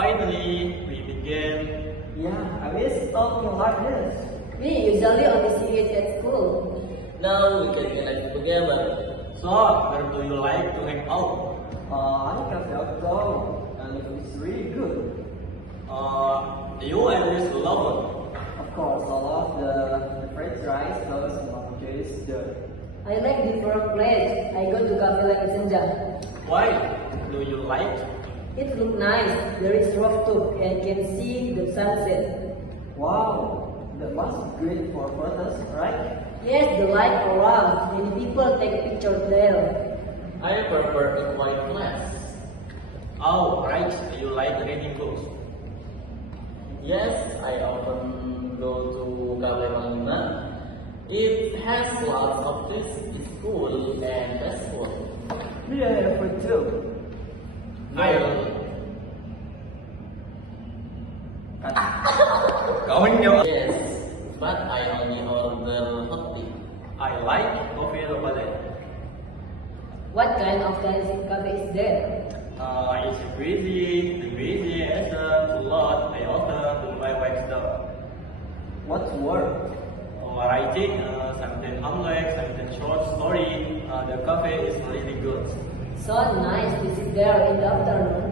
Finally, we begin. Yeah, I miss talking like this. We usually only see it at school. Now we can connect together. So, where do you like to hang out? I can feel and it's really good. You always love Of course, I love the french fries, those monkeys, the I like different place. I go to cafe like Senja. it. Why do you like? It look nice. There is rooftop and can see the sunset. wow, that must be great for photos, right? Yes, the light around. Many people take pictures there. I prefer a quiet place. Oh, right. You like reading books. Yes, I often go to Cafe Manglima. It has lots of things. It's cool and peaceful. Me, I have it too. Going your. Yes, but I only order hot tea. I like coffee over there. What kind of cafe is there? It's greasy, and a lot. I also do my work stuff. What's work? Writing, something complex, something short story. The cafe is really good. So nice to sit there in the afternoon.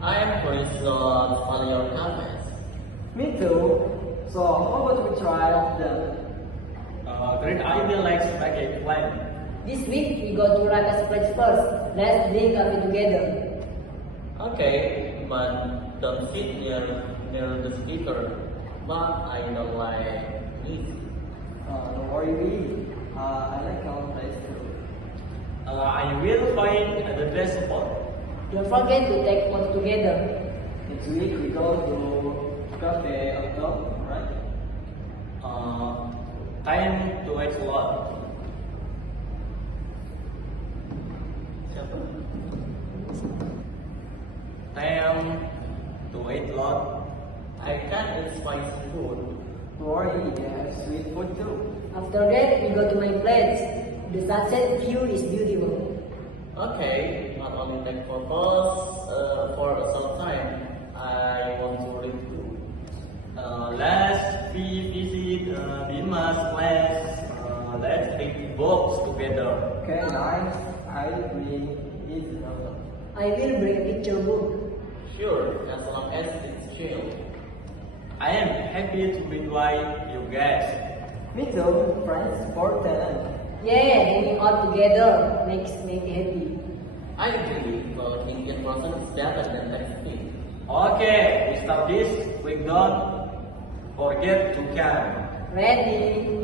I am curious about all your cafes. Me too. So how about we try them? Great idea like spaghetti plan. This week we go to Raka's place first. Let's drink coffee together. Okay, but don't sit near the speaker. But I don't like it. Don't worry, me. I like our place too. I will find the best spot. Don't forget to take photos together. Next week we go to Cafe Octo, right? Time to wait a lot. Siapa? Time to wait a lot. I can eat spicy food. Don't worry, they have sweet food too. After that we go to my place. The sunset view is beautiful. Okay, not only take photos for a short time. I want to read too. Let's visit Bima's class. Let's read books together. Okay, nice. I bring it another. I will bring a picture book. Sure, as long as it's chill. I am happy to invite you guys. Me too, friends for talent. Yeah, hanging out together makes me happy. I agree, talking in person is better than texting. Okay, we start this. We don't forget to come. Ready?